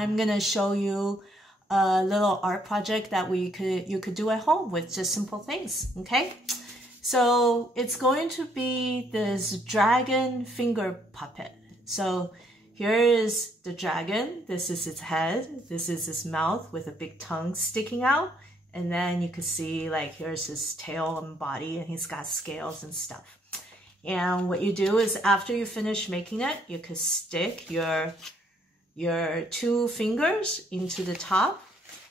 I'm gonna show you a little art project that you could do at home with just simple things, okay? So it's going to be this dragon finger puppet. So here is the dragon. This is its head. This is its mouth with a big tongue sticking out. And then you can see like here's his tail and body, and he's got scales and stuff. And what you do is after you finish making it, you could stick your 2 fingers into the top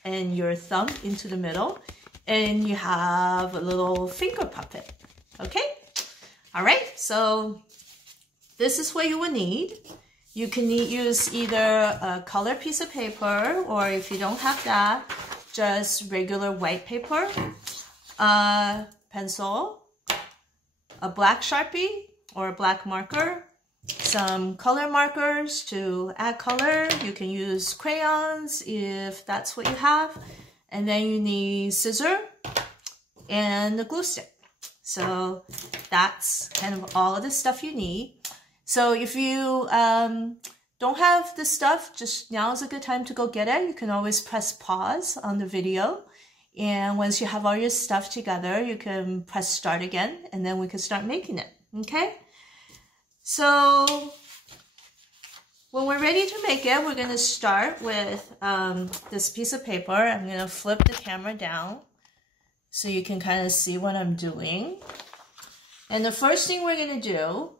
and your thumb into the middle, and you have a little finger puppet. Okay? All right, so this is what you will need. You can use either a colored piece of paper, or if you don't have that, just regular white paper, a pencil, a black Sharpie or a black marker, some color markers to add color. You can use crayons if that's what you have. And then you need scissors and a glue stick. So that's kind of all of the stuff you need. So if you don't have the stuff, just now is a good time to go get it. You can always press pause on the video. And once you have all your stuff together, you can press start again, and then we can start making it, okay? So when we're ready to make it, we're going to start with this piece of paper. I'm going to flip the camera down so you can kind of see what I'm doing. And the first thing we're going to do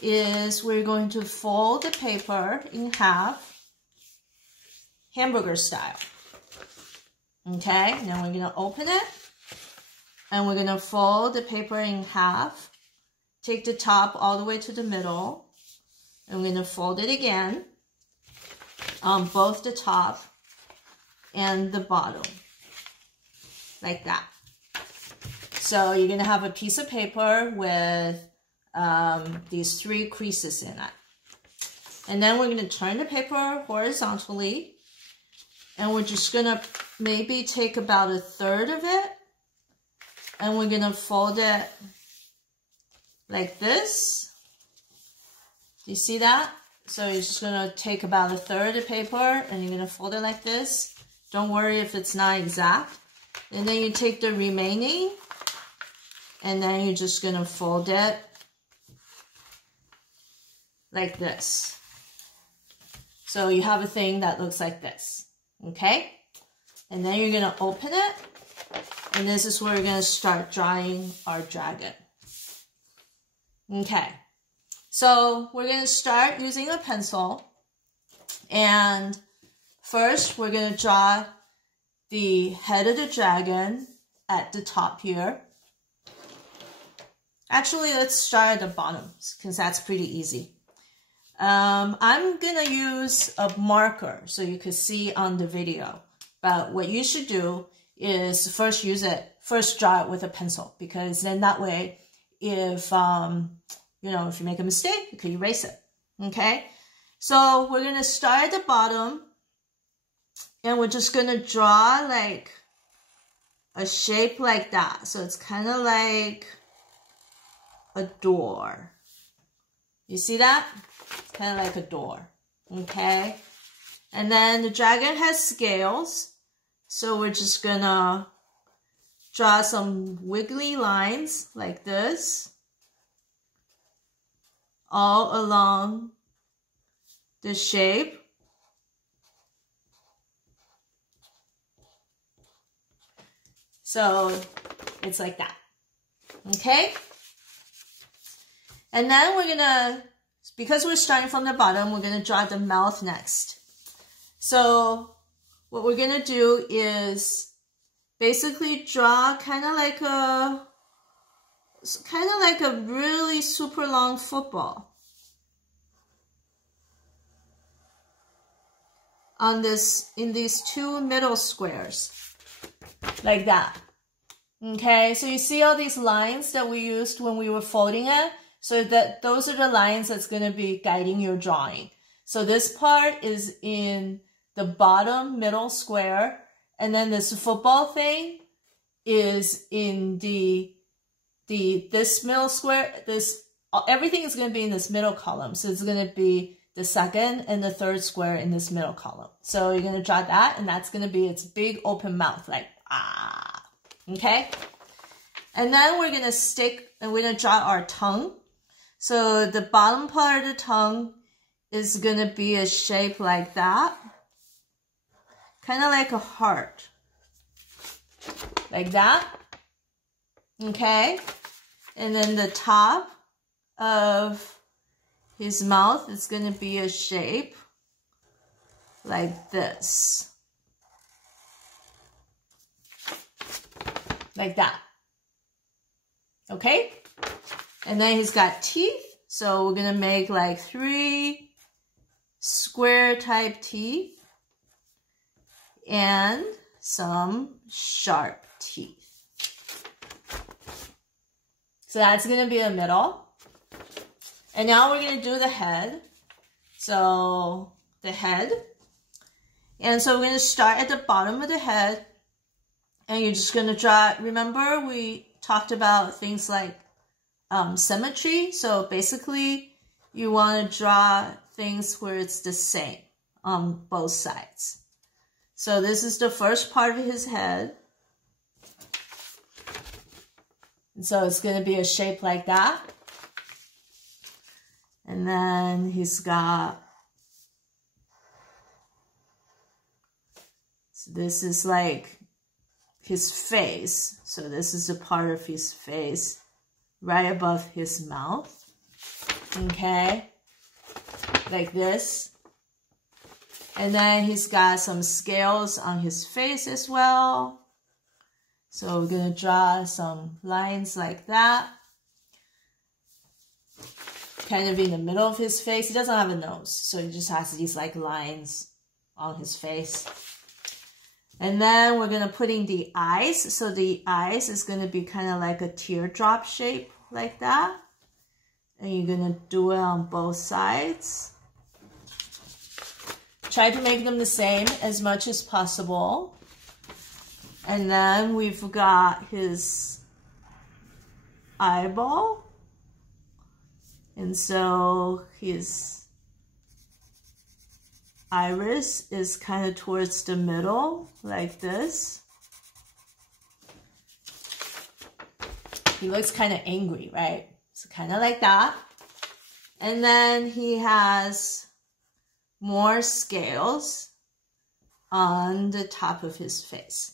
is we're going to fold the paper in half, hamburger style. Okay, now we're going to open it, and we're going to fold the paper in half, take the top all the way to the middle, and we're going to fold it again on both the top and the bottom, like that. So you're going to have a piece of paper with these 3 creases in it. And then we're going to turn the paper horizontally, and we're just going to maybe take about 1/3 of it, and we're going to fold it like this. Do you see that? So you're just going to take about 1/3 of the paper, and you're going to fold it like this. Don't worry if it's not exact. And then you take the remaining, and then you're just going to fold it like this. So you have a thing that looks like this, okay? And then you're going to open it, and this is where we're going to start drawing our dragon. Okay, so we're going to start using a pencil, and first we're going to draw the head of the dragon at the top here. Actually, let's start at the bottom, because that's pretty easy. I'm going to use a marker so you can see on the video. But what you should do is first draw it with a pencil, because then that way, if you make a mistake, you can erase it, okay? So we're going to start at the bottom, and we're just going to draw like a shape like that. So it's kind of like a door. You see that? It's kind of like a door, okay? And then the dragon has scales, so we're just gonna draw some wiggly lines like this all along the shape. So it's like that, okay? And then we're gonna, because we're starting from the bottom, we're gonna draw the mouth next. So what we're gonna do is basically draw kind of like a really super long football on this, in these 2 middle squares, like that. Okay, so you see all these lines that we used when we were folding it? So that those are the lines that's going to be guiding your drawing. So this part is in the bottom middle square, and then this football thing is in this middle square. Everything is going to be in this middle column. So it's going to be the second and the third square in this middle column. So you're going to draw that, and that's going to be its big open mouth, like, ah, okay? And then we're going to stick, and we're going to draw our tongue. So the bottom part of the tongue is going to be a shape like that, kind of like a heart, like that, okay? And then the top of his mouth is going to be a shape like this. Like that. Okay? And then he's got teeth. So we're going to make like 3 square type teeth and some sharp teeth. So that's going to be a middle. And now we're going to do the head. So the head. And so we're going to start at the bottom of the head. And you're just going to draw, remember we talked about things like symmetry. So basically you want to draw things where it's the same on both sides. So this is the first part of his head. And so it's going to be a shape like that. And then he's got, so this is like his face. So this is a part of his face right above his mouth. Okay. Like this. And then he's got some scales on his face as well. So we're going to draw some lines like that. Kind of in the middle of his face. He doesn't have a nose, so he just has these like lines on his face. And then we're going to put in the eyes. So the eyes is going to be kind of like a teardrop shape like that. And you're going to do it on both sides. Try to make them the same as much as possible. And then we've got his eyeball. And so his iris is kind of towards the middle, like this. He looks kind of angry, right? So kind of like that. And then he has more scales on the top of his face.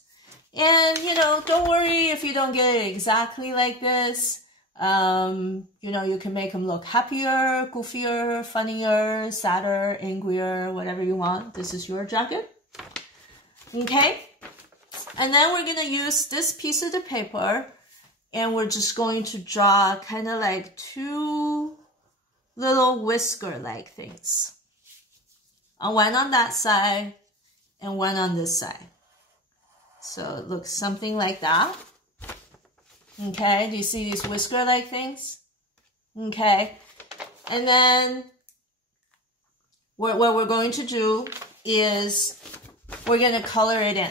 And, you know, don't worry if you don't get it exactly like this. You know, you can make him look happier, goofier, funnier, sadder, angrier, whatever you want. This is your jacket. Okay? And then we're going to use this piece of the paper, and we're just going to draw kind of like 2 little whisker-like things. One on that side and one on this side. So it looks something like that. Okay, do you see these whisker-like things? Okay, and then what we're going to do is we're going to color it in.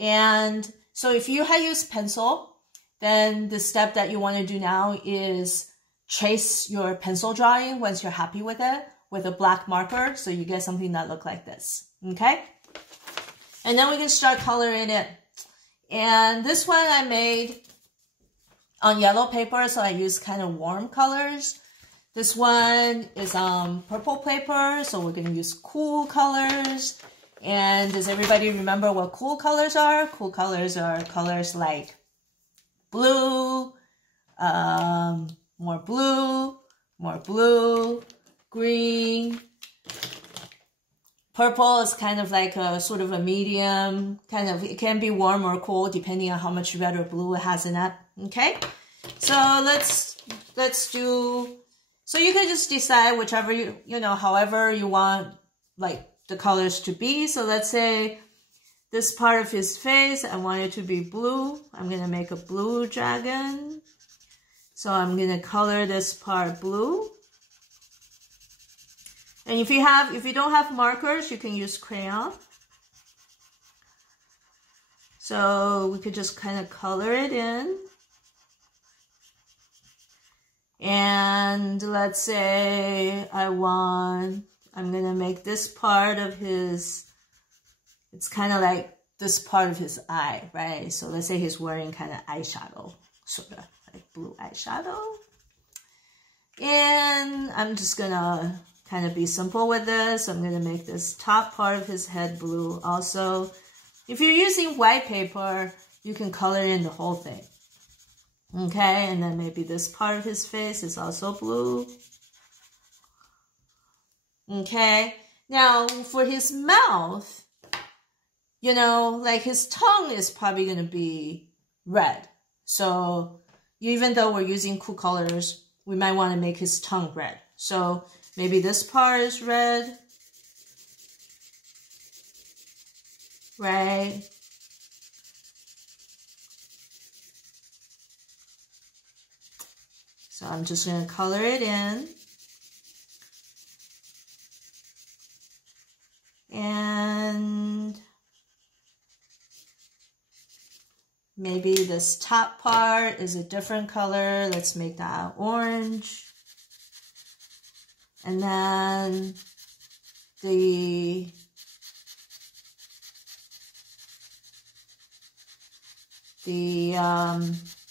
And so if you had used pencil, then the step that you want to do now is trace your pencil drawing once you're happy with it with a black marker, so you get something that looks like this. Okay, and then we can start coloring it. And this one I made on yellow paper, so I use kind of warm colors. This one is on purple paper, so we're going to use cool colors. And does everybody remember what cool colors are? Cool colors are colors like blue, more blue, green. Purple is kind of like a sort of a medium, kind of, it can be warm or cool depending on how much red or blue it has in it. Okay, so let's do, so you can just decide whichever you know, however you want like the colors to be. So let's say this part of his face, I want it to be blue. I'm going to make a blue dragon. So I'm going to color this part blue. And if you don't have markers, you can use crayon. So we could just kind of color it in. And And let's say I'm gonna make this part of his, it's kind of like this part of his eye, right? So let's say he's wearing kind of eyeshadow, sort of like blue eyeshadow. And I'm just gonna kind of be simple with this. I'm gonna make this top part of his head blue also. If you're using white paper, you can color in the whole thing. Okay, and then maybe this part of his face is also blue. Okay, now for his mouth, you know, like his tongue is probably going to be red. So even though we're using cool colors, we might want to make his tongue red. So maybe this part is red, right? So I'm just going to color it in. And maybe this top part is a different color. Let's make that orange. And then the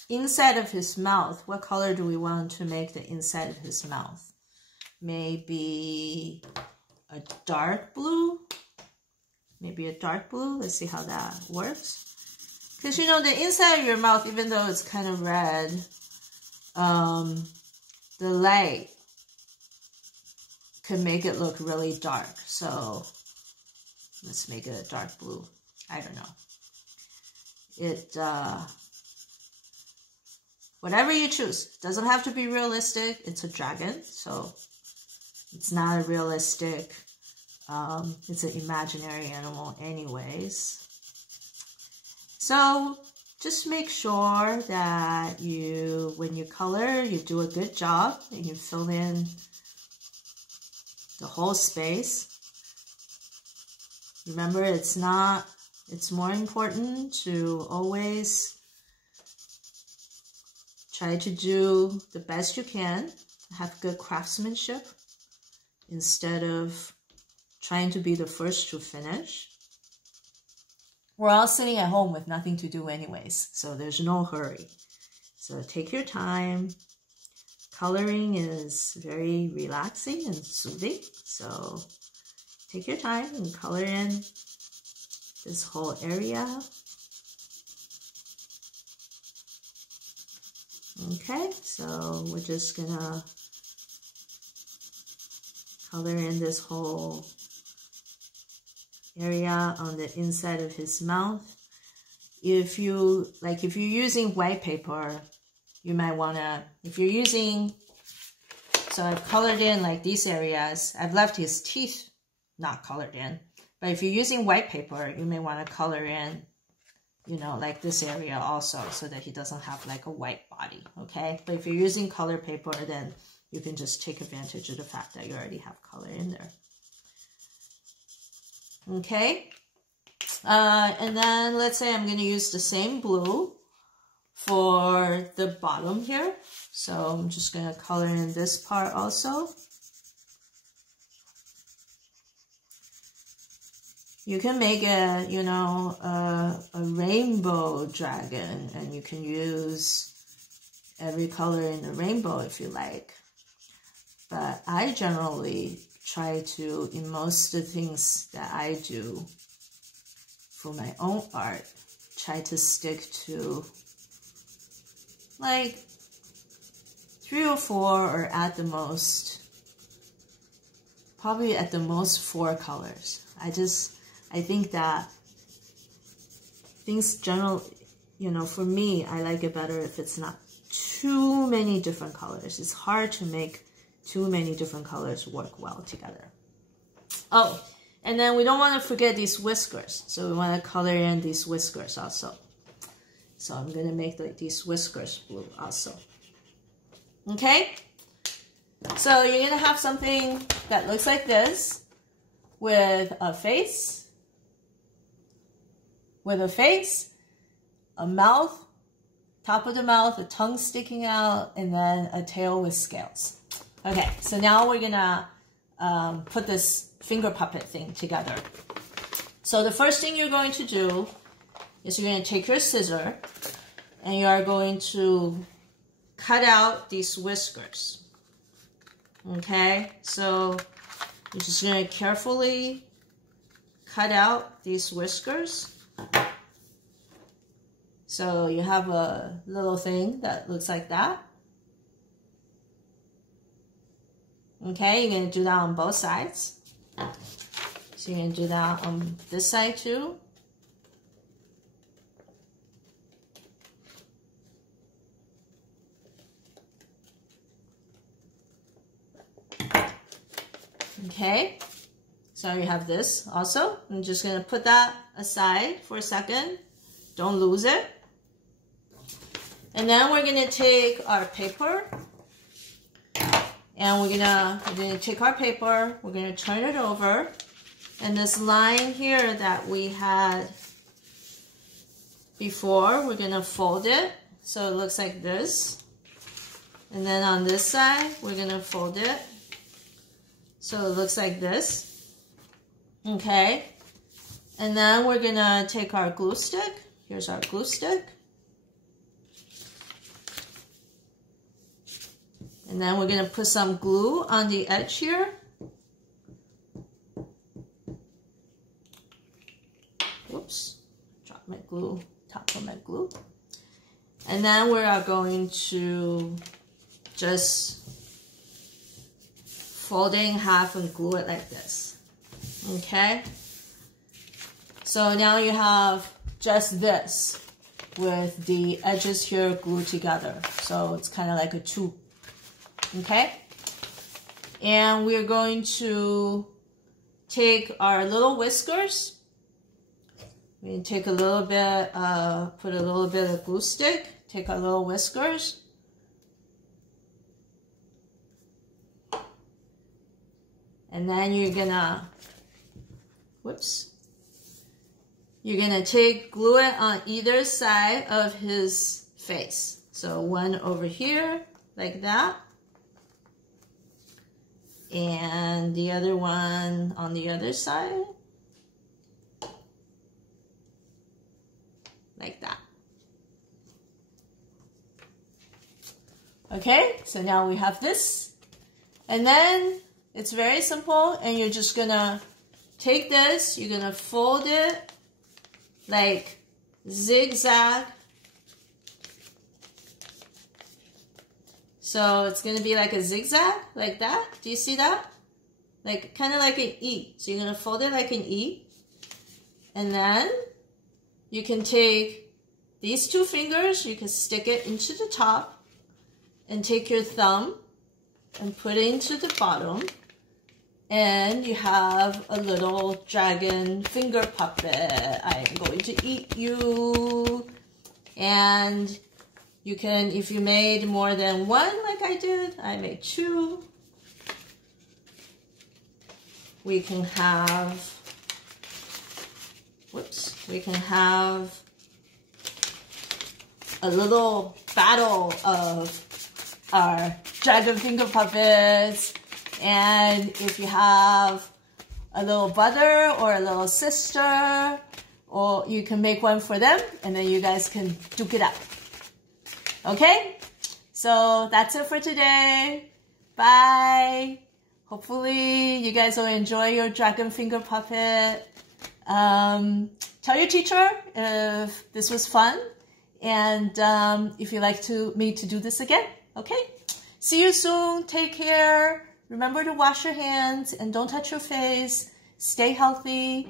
inside of his mouth, what color do we want to make the inside of his mouth? Maybe a dark blue. Maybe a dark blue. Let's see how that works. Because, you know, the inside of your mouth, even though it's kind of red, the light could make it look really dark. So let's make it a dark blue. I don't know. Whatever you choose. Doesn't have to be realistic. It's a dragon, so it's not a realistic, it's an imaginary animal anyways. So just make sure that when you color, you do a good job and you fill in the whole space. Remember, it's more important to always try to do the best you can, have good craftsmanship, instead of trying to be the first to finish. We're all sitting at home with nothing to do anyways, so there's no hurry. So take your time. Coloring is very relaxing and soothing, so take your time and color in this whole area. Okay, so we're just gonna color in this whole area on the inside of his mouth. If you're using white paper, you might wanna, so I've colored in like these areas. I've left his teeth not colored in, but if you're using white paper, you may wanna color in, you know, like this area also, so that he doesn't have like a white body, okay? But if you're using color paper, then you can just take advantage of the fact that you already have color in there. Okay? And then let's say I'm going to use the same blue for the bottom here. So I'm just going to color in this part also. You can make a, you know, a rainbow dragon, and you can use every color in the rainbow if you like. But I generally try to, in most of the things that I do for my own art, try to stick to like 3 or 4, or at the most, probably at the most 4 colors. I think that things generally, you know, for me, I like it better if it's not too many different colors. It's hard to make too many different colors work well together. Oh, and then we don't want to forget these whiskers. So we want to color in these whiskers also. So I'm going to make like these whiskers blue also. Okay? So you're going to have something that looks like this with a face, a mouth, top of the mouth, a tongue sticking out, and then a tail with scales. Okay, so now we're gonna put this finger puppet thing together. So the first thing you're going to do is you're going to take your scissor and you are going to cut out these whiskers. Okay, so you're just going to carefully cut out these whiskers. So you have a little thing that looks like that. Okay, you're going to do that on both sides. So you're going to do that on this side too. Okay, so you have this also. I'm just going to put that aside for a second. Don't lose it. And then we're going to take our paper. And we're gonna take our paper, we're gonna turn it over, and this line here that we had before, we're gonna fold it so it looks like this. And then on this side, we're gonna fold it so it looks like this. Okay. And then we're gonna take our glue stick. Here's our glue stick. And then we're going to put some glue on the edge here. Whoops, dropped my glue, top of my glue. And then we are going to just fold it in half and glue it like this. Okay? So now you have just this with the edges here glued together. So it's kind of like a tube. Okay, and we're going to take our little whiskers. We're going to take a little bit, put a little bit of glue stick, take our little whiskers. And then you're gonna, whoops, you're gonna glue it on either side of his face. So one over here, like that. And the other one on the other side, like that. Okay, so now we have this. And then it's very simple, and you're just gonna take this, you're gonna fold it like zigzag. So it's going to be like a zigzag, like that. Do you see that? Like, kind of like an E. So you're going to fold it like an E. And then you can take these two fingers, you can stick it into the top, and take your thumb and put it into the bottom. And you have a little dragon finger puppet. I am going to eat you. And you can, if you made more than one like I did, I made 2. We can have, whoops, we can have a little battle of our dragon finger puppets. And if you have a little brother or a little sister, or you can make one for them, and then you guys can duke it out. Okay, so that's it for today. Bye. Hopefully you guys will enjoy your dragon finger puppet. Tell your teacher if this was fun, and if you'd like me to do this again. Okay, see you soon. Take care. Remember to wash your hands and don't touch your face. Stay healthy.